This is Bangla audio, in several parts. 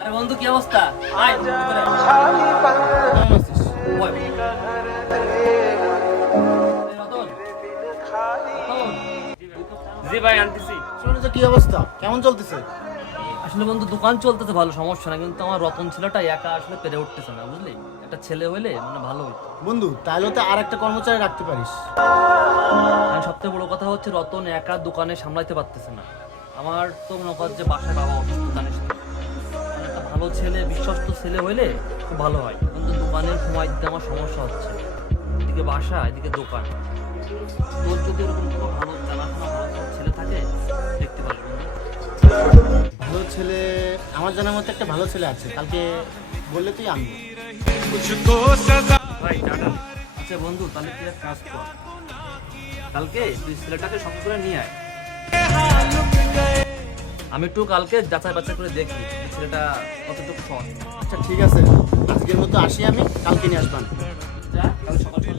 আরে বন্ধু কি অবস্থা? আয় জি ভাই আনতেছি। কি অবস্থা, কেমন চলতেছে? আসলে বন্ধু দোকান চলতেছে ভালো, সমস্যা না, কিন্তু আমার রতন ছেলেটা একা আসলে পেরে উঠতেছে না, বুঝলি? একটা ছেলে হইলে মানে ভালো হইতো বন্ধু, তাহলে তো আর একটা কর্মচারী রাখতে পারিস। আর সবথেকে বড় কথা হচ্ছে রতন একা দোকানে সামলাইতে পারতেছে না। আমার তো মনে কর যে বাসায় বাবা অসুস্থ, জানিস তো। মানে একটা ভালো ছেলে, বিশ্বস্ত ছেলে হইলে খুব ভালো হয়, কিন্তু দোকানের সময় দিতে আমার সমস্যা হচ্ছে। এদিকে বাসা, এদিকে দোকান। তোর যদি এরকম কোনো ভালো জানাশোনা ভালো কোনো ছেলে থাকে দেখতে পারবি বন্ধু। ভালো ছেলে, আমার জানার মতো একটা ভালো ছেলে আছে, কালকে বললে তুই আনবো। ভাই টাটা। আচ্ছা বন্ধু, তাহলে তুই এক কাজ কর, কালকে তুই ছেলেটাকে সঙ্গে করে নিয়ে আয়। আমি একটু কালকে যাচাই বাছাই করে দেখি যে ছেলেটা কতটুকু সৎ। আচ্ছা ঠিক আছে, আজকের মতো আসি, আমি কালকে নিয়ে আসবান। যা, কাল সকাল সকাল।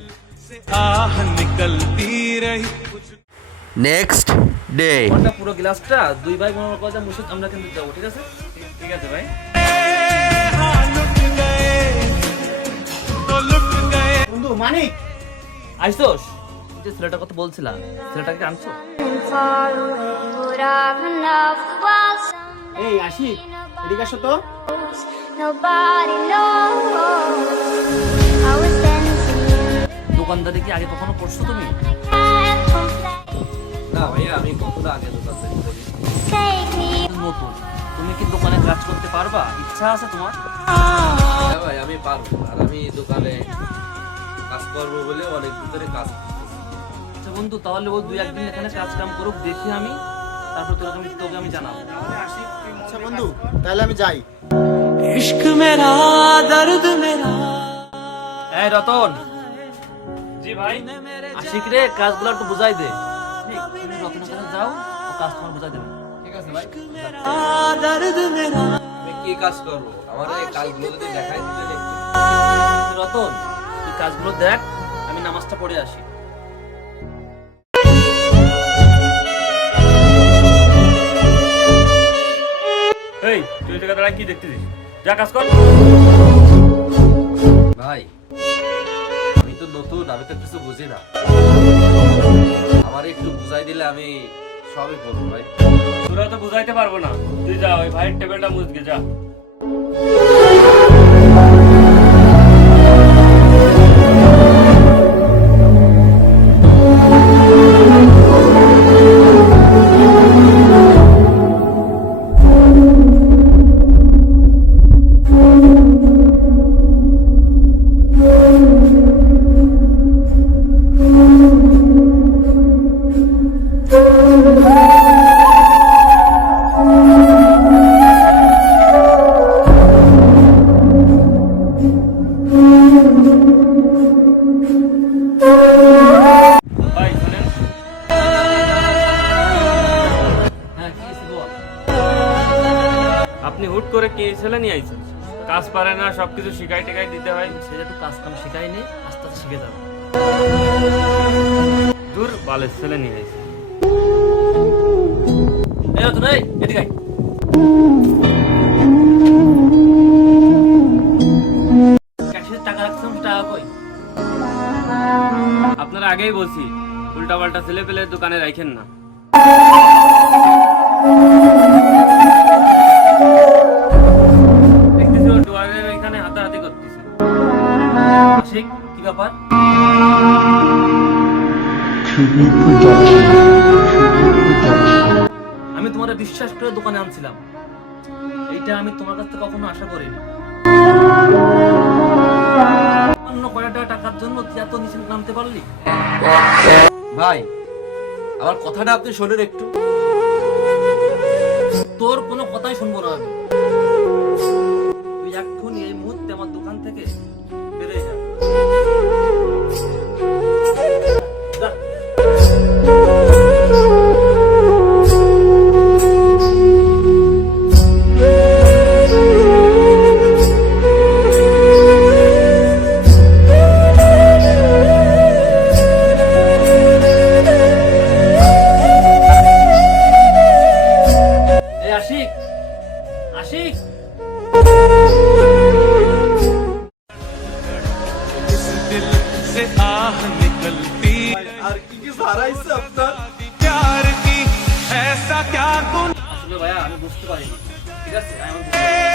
Next day. ওটা পুরো গ্লাসটা দুই ভাই মনে করে মুছে আমরা কিন্তু যাবো, ঠিক আছে? ঠিক আছে ভাই। বন্ধু মানিক, আইসোস, যে ছেলেটার কথা বলছিলাম, ছেলেটাকে আনছো? এই আসি, এদিকে আসো তো। দোকানদারি কি আগে কখনো করছো তুমি? না ভাইয়া, আমি কখনো আগে দোকানদারি করি। নতুন, তুমি কি দোকানে কাজ করতে পারবা? ইচ্ছা আছে তোমার? হ্যাঁ ভাই, আমি পারবো। আর আমি দোকানে কাজ করবো বলে অনেক ভিতরে কাজ করতেছি। আচ্ছা বন্ধু, তাহলে ও দুই একদিন এখানে কাজ কাম করুক, দেখি আমি, তারপর তোকে আমি জানাবো। আচ্ছা বন্ধু, তাহলে আমি যাই। এই রতন। জি ভাই। আশিক রে, কাজগুলো একটু বুঝাই দে। তুমি রতনের কাছে যাও, ও কাজ তোমার বুঝাই দেবে। ঠিক আছে ভাই? আমি কি কাজ করবো? আমার এই কাজগুলো যদি দেখাই দিতেন একটু। রতন, তুই কাজগুলো দেখ, আমি নামাজটা পড়ে আসি। এই তুই এটা দাঁড়া কি দেখতেছিস? যা কাজ কর। ভাই আমি তো নতুন, আমি তো কিছু বুঝি না। আমার একটু বুঝাই দিলে আমি সবই করবো ভাই। তোরা তো বুঝাইতে পারবো না, তুই যা ওই ভাইয়ের টেবিলটা মুছগে যা। ভাই শোনেন। হ্যাঁ কি হয়েছে বল। আপনি হুট করে কি ছেলে নিয়ে আইছেন? কাজ পারে না, সবকিছু শিখাই টিকাই দিতে হয়। ছেলে একটু কাজ কাম শেখাই নে, আস্তে আস্তে শিখে যাবে। দূর বালের ছেলে নিয়ে আইছে। এই রতন, এই এদিকে আয়। ক্যাশের টাকা রাখছিলাম, টাকা কই? আপনারা আগেই বলছি উল্টা পাল্টা ছেলে পেলে দোকানে রাখেন না। দেখতেছি ও ডোয়ারের এখানে হাতাহাতি করতেছে। আশিক, কি ব্যাপার? আমি তোমার বিশ্বাস করে দোকানে আনছিলাম, এইটা আমি তোমার কাছ থেকে কখনো আশা করিনি। অন্য কয়েকটা টাকার জন্য তুই এত নিচে নামতে পারলি? ভাই আমার কথাটা আপনি শোনেন একটু। তোর কোনো কথাই শুনবো না আমি। তুই এক্ষুনি এই মুহূর্তে আমার দোকান থেকে বেরিয়ে যা। যা। दिल से आह निकलती আর কি কি হারাইছে আপনার प्यार की ऐसा क्या गुन আসলে ভাইয়া আমি বুঝতে পারিনি, ঠিক আছে আমি বুঝতে পারিনি।